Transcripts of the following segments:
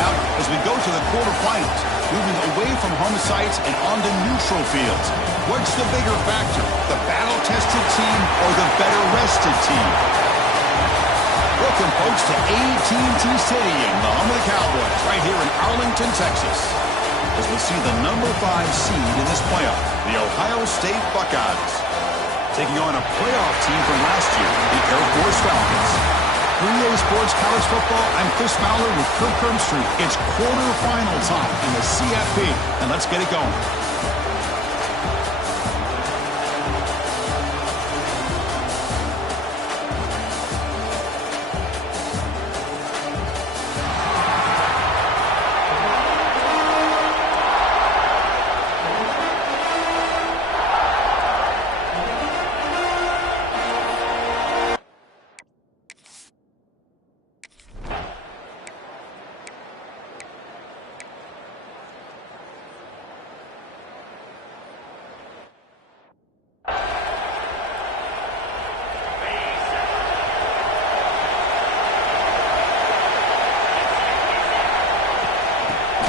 out as we go to the quarterfinals, moving away from home sites and onto neutral fields. What's the bigger factor, the battle-tested team or the better-rested team? Welcome, folks, to AT&T Stadium, the home of the Cowboys, right here in Arlington, Texas, as we see the number 5 seed in this playoff, the Ohio State Buckeyes, taking on a playoff team from last year, the Air Force Falcons. For EA Sports College Football, I'm Chris Fowler with Kirk Herbstreit. It's quarterfinal time in the CFP, and let's get it going.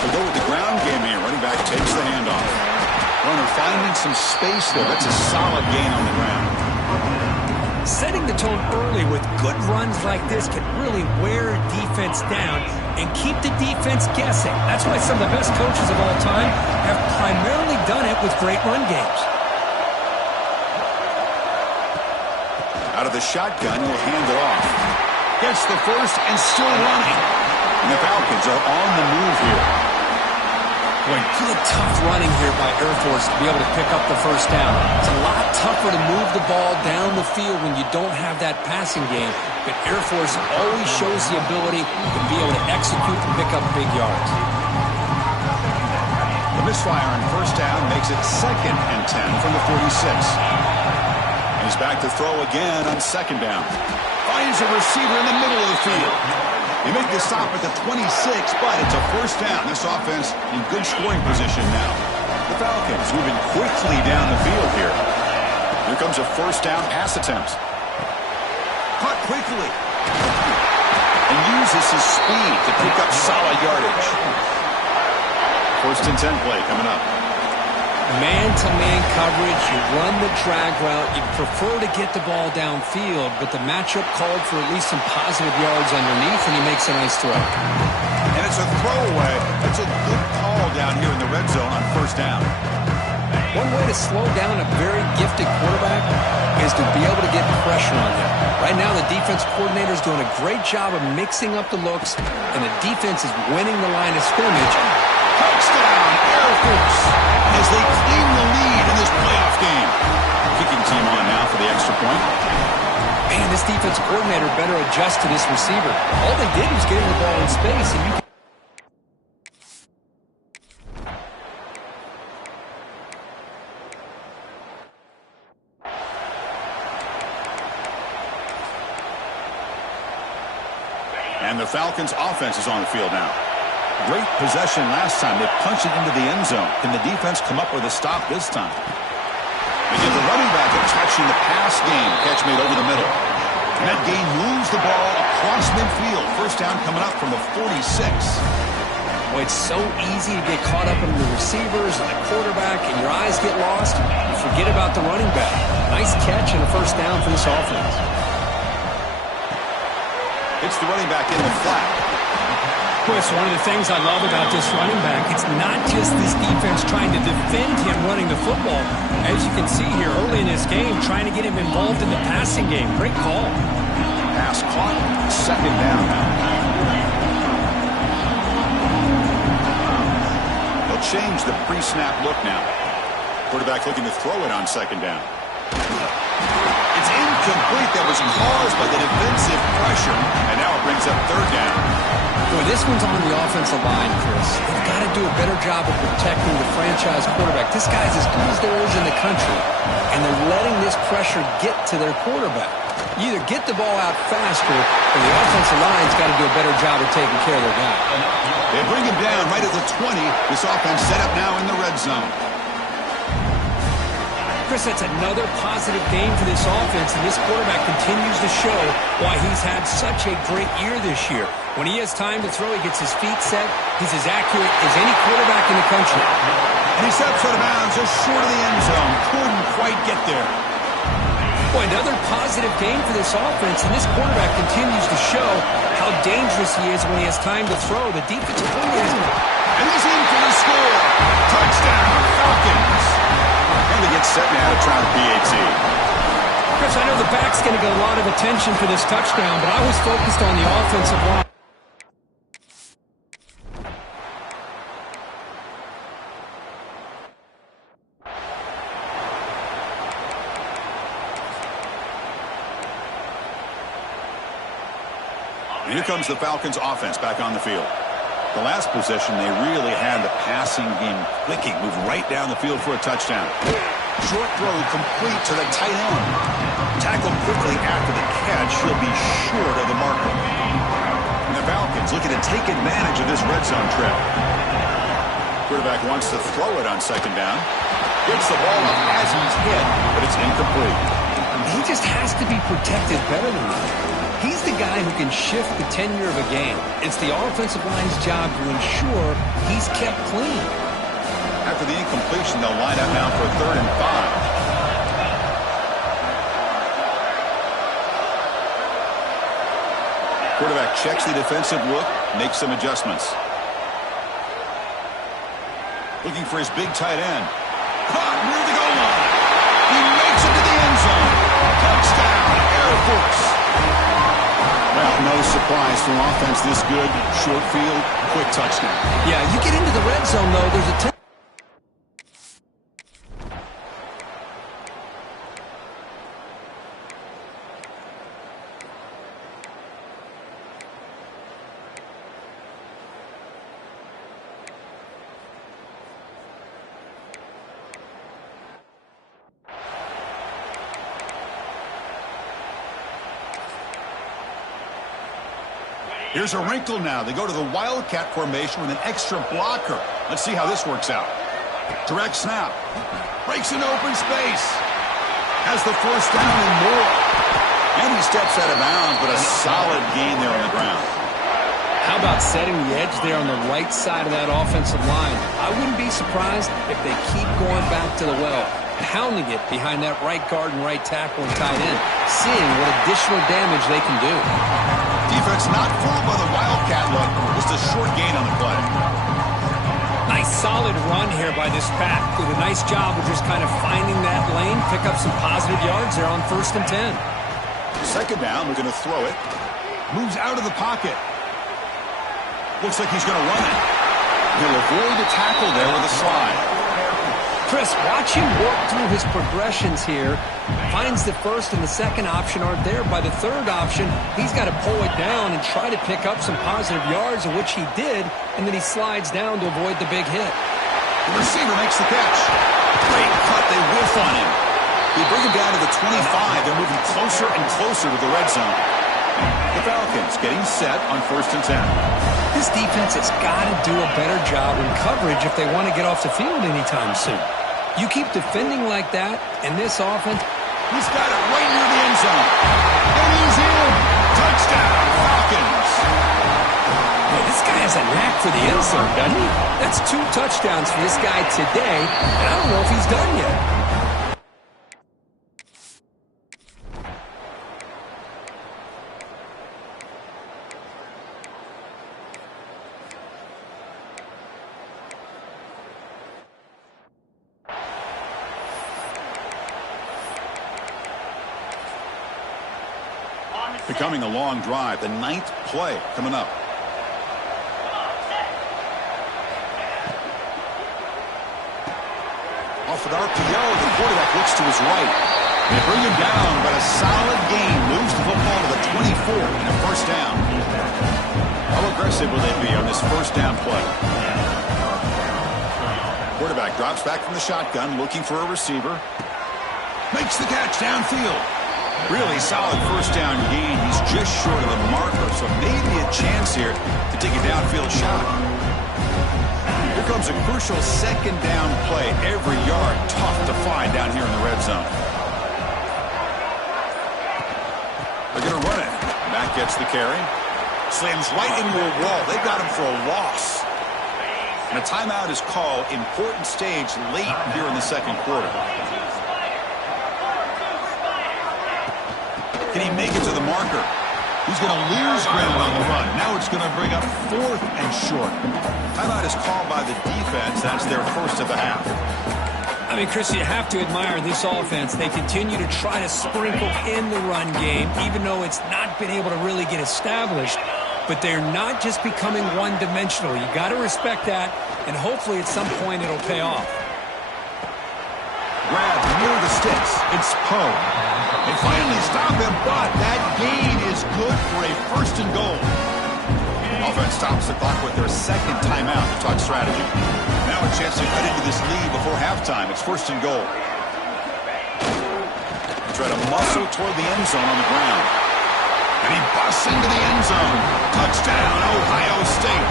We'll go with the ground game here. Running back takes the handoff. Runner finding some space there. That's a solid gain on the ground. Setting the tone early with good runs like this can really wear a defense down and keep the defense guessing. That's why some of the best coaches of all time have primarily done it with great run games. Out of the shotgun, he'll hand it off. Gets the first and still running. And the Falcons are on the move here. Boy, good tough running here by Air Force to be able to pick up the first down. It's a lot tougher to move the ball down the field when you don't have that passing game. But Air Force always shows the ability to be able to execute and pick up big yards. The misfire on first down makes it 2nd and 10 from the 46. And he's back to throw again on 2nd down. Finds a receiver in the middle of the field. They make the stop at the 26, but it's a first down. This offense in good scoring position now. The Falcons moving quickly down the field here. Here comes a first down pass attempt. Caught quickly. And uses his speed to pick up solid yardage. 1st and 10 play coming up. Man-to-man coverage, you run the drag route. You'd prefer to get the ball downfield, but the matchup called for at least some positive yards underneath, and he makes a nice throw. And it's a throwaway. That's a good call down here in the red zone on first down. One way to slow down a very gifted quarterback is to be able to get pressure on him. Right now, the defense coordinator is doing a great job of mixing up the looks, and the defense is winning the line of scrimmage. Touchdown, Air Force, as they claim the lead in this playoff game. Kicking team on now for the extra point. Man, this defense coordinator better adjust to this receiver. All they did was get him the ball in space, and you can... And the Falcons' offense is on the field now. Great possession last time. They punched it into the end zone. Can the defense come up with a stop this time? They give the running back a touch in the pass game. Catch made over the middle. And that gain moves the ball across midfield. First down coming up from the 46. Well, it's so easy to get caught up in the receivers and the quarterback, and your eyes get lost. You forget about the running back. Nice catch and a first down for this offense. It's the running back in the flat. Chris, one of the things I love about this running back, it's not just this defense trying to defend him running the football. As you can see here early in this game, trying to get him involved in the passing game. Great call. Pass caught. 2nd down now. They'll change the pre-snap look now. Quarterback looking to throw it on 2nd down. It's incomplete. That was caused by the defensive pressure. And now it brings up 3rd down. Boy, this one's on the offensive line, Chris. They've got to do a better job of protecting the franchise quarterback. This guy's as good as there is in the country, and they're letting this pressure get to their quarterback. You either get the ball out faster, or the offensive line's got to do a better job of taking care of their guy. They bring him down right at the 20. This offense set up now in the red zone. Chris, that's another positive game for this offense, and this quarterback continues to show why he's had such a great year this year. When he has time to throw, he gets his feet set. He's as accurate as any quarterback in the country. And he steps out of bounds just short of the end zone. Couldn't quite get there. Boy, another positive game for this offense, and this quarterback continues to show how dangerous he is when he has time to throw. The defensive coordinator. And he's in for the score. Touchdown, Falcons. And they get set now to try the PAT. Chris, I know the back's going to get a lot of attention for this touchdown, but I was focused on the offensive line. And here comes the Falcons offense back on the field. The last possession, they really had the passing game clicking, moved right down the field for a touchdown. Short throw complete to the tight end. Tackled quickly after the catch. He'll be short of the marker. And the Falcons looking to take advantage of this red zone trip. Quarterback wants to throw it on second down. Gets the ball up as he's hit, but it's incomplete. He just has to be protected better than that. He's the guy who can shift the tenure of a game. It's the offensive line's job to ensure he's kept clean. After the incompletion, they'll line up now for 3rd and 5. Quarterback checks the defensive look, makes some adjustments. Looking for his big tight end. Caught near the goal line. He makes it to the end zone. Touchdown, Air Force. Well, no surprise for an offense this good. Short field, quick touchdown. Yeah, you get into the red zone, though, there's a Here's a wrinkle now. They go to the Wildcat formation with an extra blocker. Let's see how this works out. Direct snap. Breaks an open space. Has the first down and more. And he steps out of bounds, but a solid gain there on the ground. How about setting the edge there on the right side of that offensive line? I wouldn't be surprised if they keep going back to the well, pounding it behind that right guard and right tackle and tight end, seeing what additional damage they can do. Defense not fooled by the Wildcat look. Just a short gain on the play. Nice solid run here by this pack. Did a nice job of just kind of finding that lane, pick up some positive yards there on 1st and 10. Second down, they're going to throw it. Moves out of the pocket. Looks like he's going to run it. He'll avoid the tackle there with a slide. Chris, watch him work through his progressions here. Finds the first and the second option aren't there. By the third option, he's got to pull it down and try to pick up some positive yards, of which he did, and then he slides down to avoid the big hit. The receiver makes the catch. Great cut. They whiff on him. They bring him down to the 25. They're moving closer and closer to the red zone. The Falcons getting set on 1st and 10. This defense has got to do a better job in coverage if they want to get off the field anytime soon. You keep defending like that, and this offense... He's got it right near the end zone. And he's in. Touchdown, Falcons. Well, this guy has a knack for the end zone, doesn't he? That's 2 touchdowns for this guy today, and I don't know if he's done yet. Becoming a long drive. The 9th play coming up. Off an RPO, the quarterback looks to his right. They bring him down, but a solid gain moves the football to the 24 and a first down. How aggressive will they be on this first down play? Quarterback drops back from the shotgun, looking for a receiver. Makes the catch downfield. Really solid first down gain. He's just short of the marker, so maybe a chance here to take a downfield shot. Here comes a crucial second down play. Every yard tough to find down here in the red zone. They're going to run it. Matt gets the carry. Slams right into a wall. They got him for a loss. And a timeout is called. Important stage late here in the second quarter. Can he make it to the marker? He's going to lose ground on the run. Now it's going to bring up 4th and short. Timeout is called by the defense. That's their first of the half. I mean, Chris, you have to admire this offense. They continue to try to sprinkle in the run game, even though it's not been able to really get established. But they're not just becoming one-dimensional. You got to respect that, and hopefully at some point it'll pay off. Grab near the sticks. It's Poe. They finally stop him, but that gain is good for a 1st and goal. Offense stops the clock with their second timeout to talk strategy. Now a chance to cut into this lead before halftime. It's 1st and goal. They try to muscle toward the end zone on the ground. And he busts into the end zone. Touchdown, Ohio State.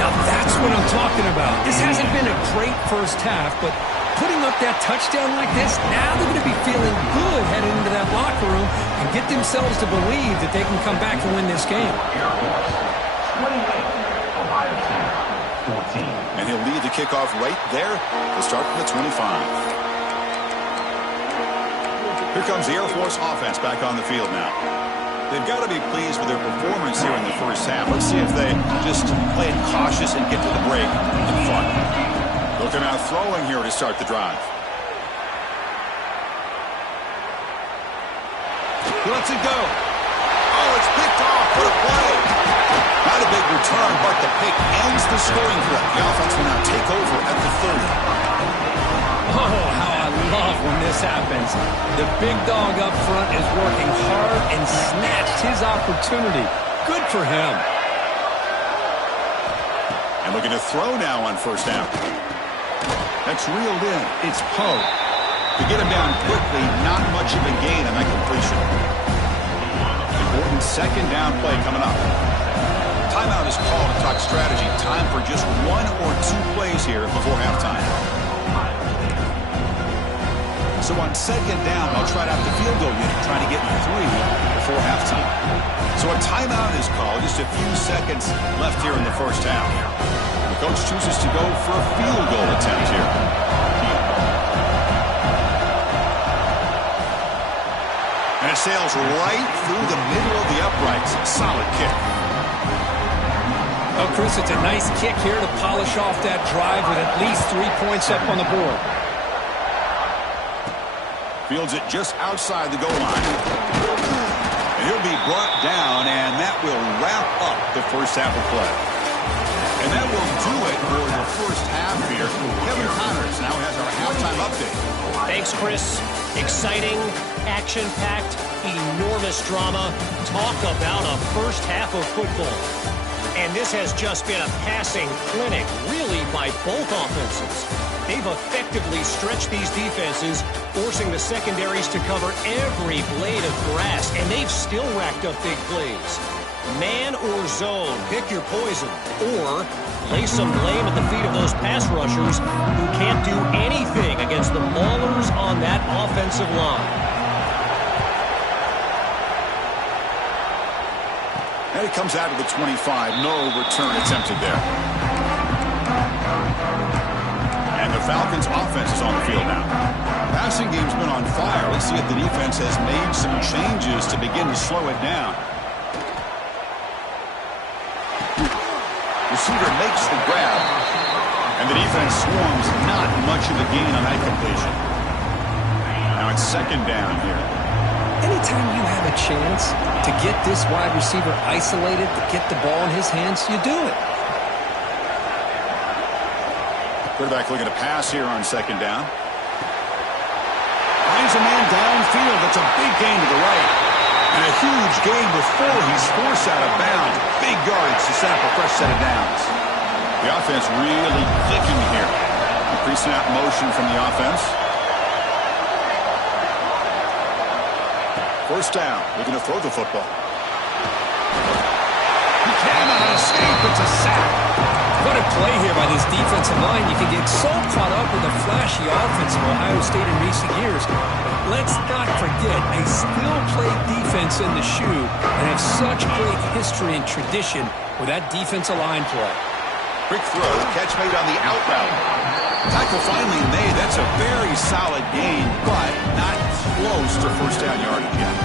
Now that's what I'm talking about. This hasn't been a great first half, but putting up that touchdown like this, now they're going to be feeling good heading into that locker room and get themselves to believe that they can come back and win this game. And he'll lead the kickoff right there to start from the 25. Here comes the Air Force offense back on the field now. They've got to be pleased with their performance here in the first half. Let's see if they just play it cautious and get to the break in front. Looking out throwing here to start the drive. He lets it go. Oh, it's picked off. What a play. Not a big return, but the pick ends the scoring threat. The offense will now take over at the 30. Oh, how I love when this happens. The big dog up front is working hard and snatched his opportunity. Good for him. And looking to throw now on first down. That's reeled in. It's Poe. To get him down quickly, not much of a gain on that completion. Important second down play coming up. Timeout is called to talk strategy. Time for just 1 or 2 plays here before halftime. So on second down, they'll try to have the field goal unit, trying to get 3 before halftime. So a timeout is called. Just a few seconds left here in the first half. The coach chooses to go for a field goal attempt here. And it sails right through the middle of the uprights. Solid kick. Oh, Chris, it's a nice kick here to polish off that drive with at least 3 points up on the board. Fields it just outside the goal line. And he'll be brought down, and that will wrap up the first half of play. And that will do it for the first half here. Kevin Connors now has our halftime update. Thanks, Chris. Exciting, action-packed, enormous drama. Talk about a first half of football. And this has just been a passing clinic, really, by both offenses. They've effectively stretched these defenses, forcing the secondaries to cover every blade of grass, and they've still racked up big plays. Man or zone, pick your poison, or lay some blame at the feet of those pass rushers who can't do anything against the maulers on that offensive line. And it comes out of the 25. No return attempted there. And the Falcons' offense is on the field now. Passing game's been on fire. Let's see if the defense has made some changes to begin to slow it down. Receiver makes the grab. And the defense swarms. Not much of a gain on that completion. Now it's second down here. Anytime you have a chance to get this wide receiver isolated, to get the ball in his hands, you do it. Quarterback looking to pass here on second down. Finds a man downfield. That's a big gain to the right. And a huge gain before he's forced out of bounds. Big yardage to set up a fresh set of downs. The offense really clicking here. Pre-snap motion from the offense. First down, looking to throw the football. He cannot escape. It's a sack. What a play here by this defensive line. You can get so caught up with the flashy offense of Ohio State in recent years. Let's not forget a still-play defense in the shoe and have such great history and tradition with that defensive line play. Quick throw, catch made on the out route. Tackle finally made. That's a very solid gain, but not close to first down yardage yet.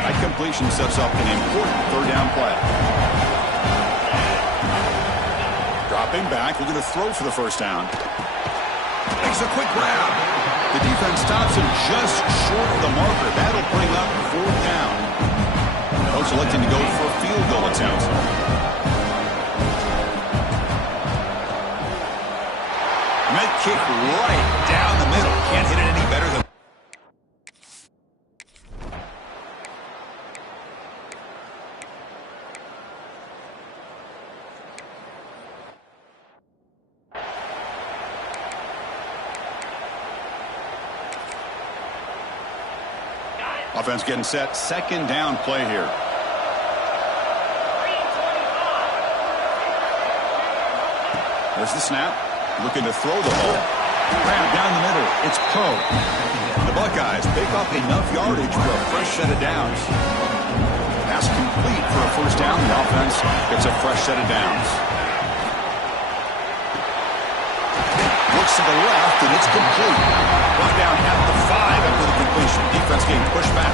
That completion sets up an important third down play. Dropping back, looking to throw for the first down. Makes a quick grab. The defense stops him just short of the marker. That'll bring up fourth down. Coach electing to go for a field goal attempt. Med kick right down the middle. Can't hit it any better than... Offense getting set. Second down play here. There's the snap. Looking to throw the ball. Grab down the middle. It's Poe. The Buckeyes pick up enough yardage for a fresh set of downs. Pass complete for a first down. The offense gets a fresh set of downs. Looks to the left, and it's complete. Brought down at the 5 after the completion. Defense getting pushed back.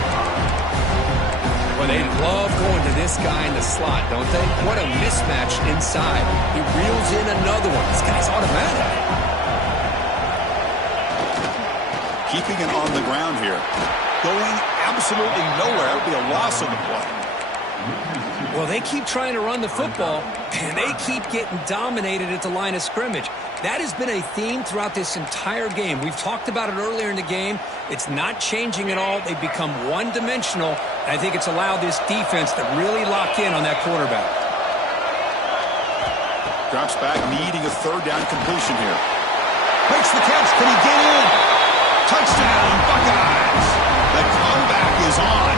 Well, they love going to this guy in the slot, don't they? What a mismatch inside. He reels in another one. This guy's automatic. Keeping it on the ground here. Going absolutely nowhere. It'll be a loss of the play. Well, they keep trying to run the football, and they keep getting dominated at the line of scrimmage. That has been a theme throughout this entire game. We've talked about it earlier in the game. It's not changing at all. They've become one-dimensional, and I think it's allowed this defense to really lock in on that quarterback. Drops back, needing a third down completion here. Makes the catch. Can he get in? Touchdown, Buckeyes. The comeback is on.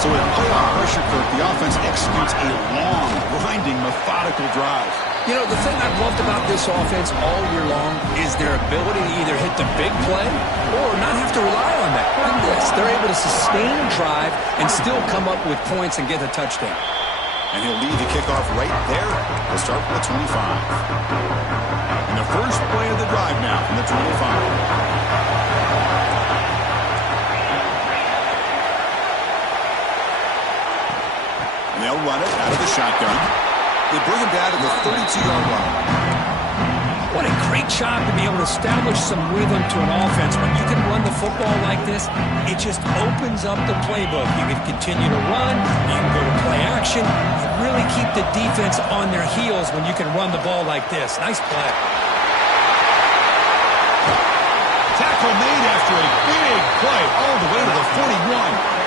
So with playoff pressure, Kirk, the offense executes a long, grinding, methodical drive. You know, the thing I've loved about this offense all year long is their ability to either hit the big play or not have to rely on that. Look at this. They're able to sustain a drive and still come up with points and get a touchdown. And he'll lead the kickoff right there. We'll start from the 25. And the first play of the drive now from the 25. They'll run it out of the shotgun. They bring him down to the 32-yard line. What a great job to be able to establish some rhythm to an offense. When you can run the football like this, it just opens up the playbook. You can continue to run. You can go to play action. You really keep the defense on their heels when you can run the ball like this. Nice play. Tackle made after a big play all the way to the 41.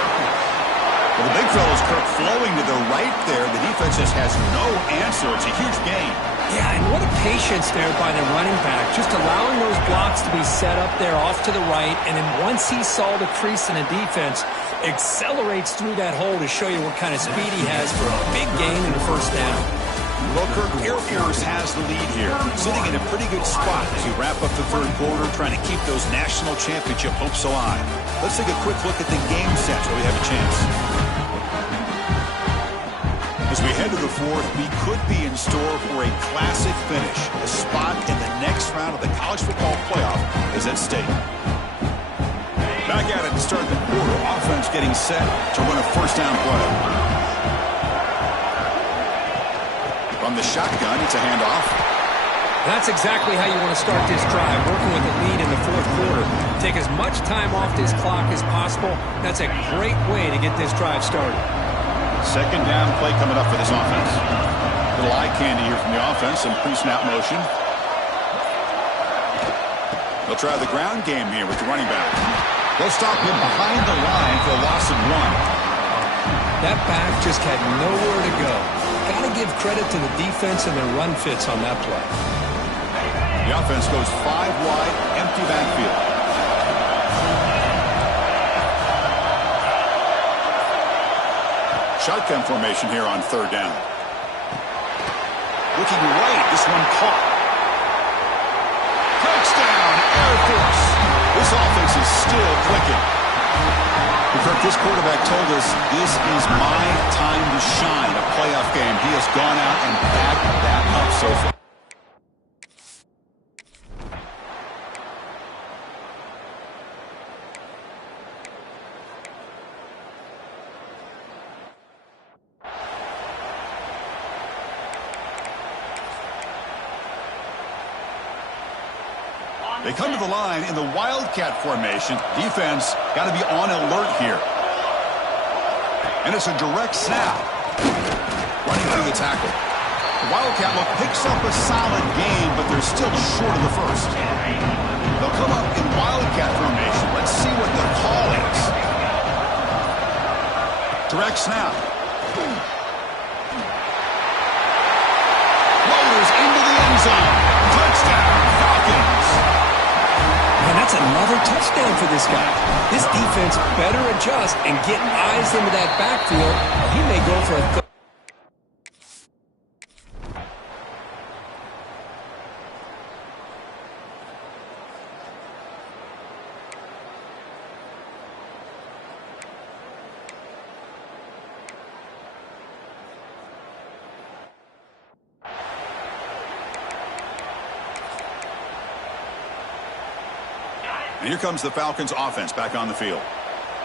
Well, the big fellow's Kirk flowing to the right there. The defense just has no answer. It's a huge gain. Yeah, and what a patience there by the running back. Just allowing those blocks to be set up there off to the right. And then once he saw the crease in the defense, accelerates through that hole to show you what kind of speed he has for a big gain and a first down. Well, Kirk, Air Force has the lead here. Sitting in a pretty good spot as we wrap up the third quarter, trying to keep those national championship hopes alive. Let's take a quick look at the game sets where we have a chance. As we head to the fourth, we could be in store for a classic finish. A spot in the next round of the college football playoff is at stake. Back at it to start the quarter. Offense getting set to run a first down play. From the shotgun, it's a handoff. That's exactly how you want to start this drive, working with the lead in the fourth quarter. Take as much time off this clock as possible. That's a great way to get this drive started. Second down play coming up for this offense. Little eye candy here from the offense, some pre-snap motion. They'll try the ground game here with the running back. They'll stop him behind the line for a loss of 1. That back just had nowhere to go. Got to give credit to the defense and their run fits on that play. The offense goes 5 wide, empty backfield. Shotgun formation here on third down. Looking right, this one caught. Touchdown, Air Force. This offense is still clicking. Kirk, this quarterback told us this is my time to shine, a playoff game. He has gone out and backed that up so far. They come to the line in the Wildcat formation. Defense got to be on alert here. And it's a direct snap. Running through the tackle. The Wildcat look picks up a solid game, but they're still short of the first. They'll come up in Wildcat formation. Let's see what the call is. Direct snap. Loaders into the end zone. Touchdown, Falcons. And that's another touchdown for this guy. This defense better adjust and get eyes into that backfield, or he may go for a third. And here comes the Falcons offense back on the field.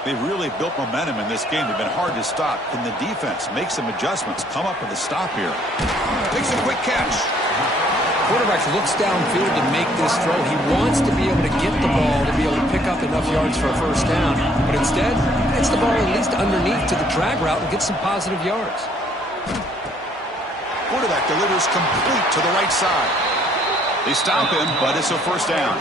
They've really built momentum in this game. They've been hard to stop. Can the defense make some adjustments, come up with a stop here? Takes a quick catch. Quarterback looks downfield to make this throw. He wants to be able to get the ball to be able to pick up enough yards for a first down. But instead, gets the ball at least underneath to the drag route and gets some positive yards. Quarterback delivers complete to the right side. They stop him, but it's a first down.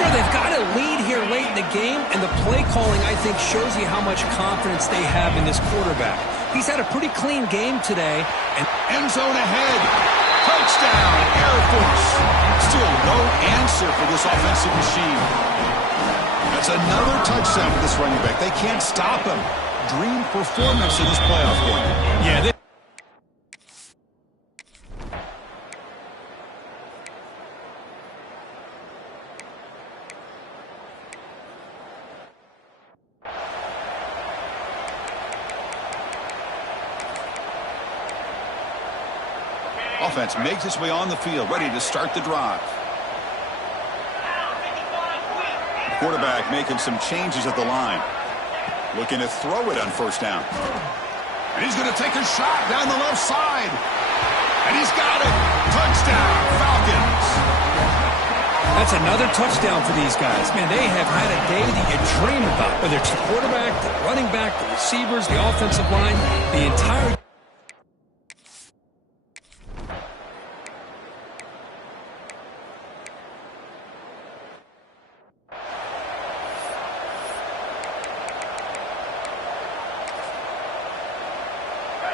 You know, they've got a lead here late in the game, and the play calling, I think, shows you how much confidence they have in this quarterback. He's had a pretty clean game today. And end zone ahead. Touchdown, Air Force. Still no answer for this offensive machine. That's another touchdown for this running back. They can't stop him. Dream performance in this playoff game. yeah, Offense makes its way on the field, ready to start the drive. Quarterback making some changes at the line. Looking to throw it on first down. And he's going to take a shot down the left side. And he's got it. Touchdown, Falcons. that's another touchdown for these guys. Man, they have had a day that you dream about. Whether it's the quarterback, the running back, the receivers, the offensive line, the entire...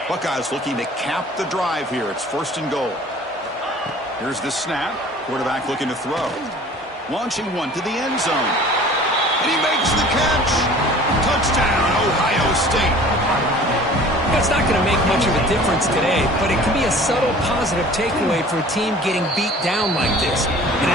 Buckeyes looking to cap the drive here. It's first and goal. Here's the snap. Quarterback looking to throw. Launching one to the end zone. And he makes the catch. Touchdown, Ohio State. That's not going to make much of a difference today, but it can be a subtle positive takeaway for a team getting beat down like this. And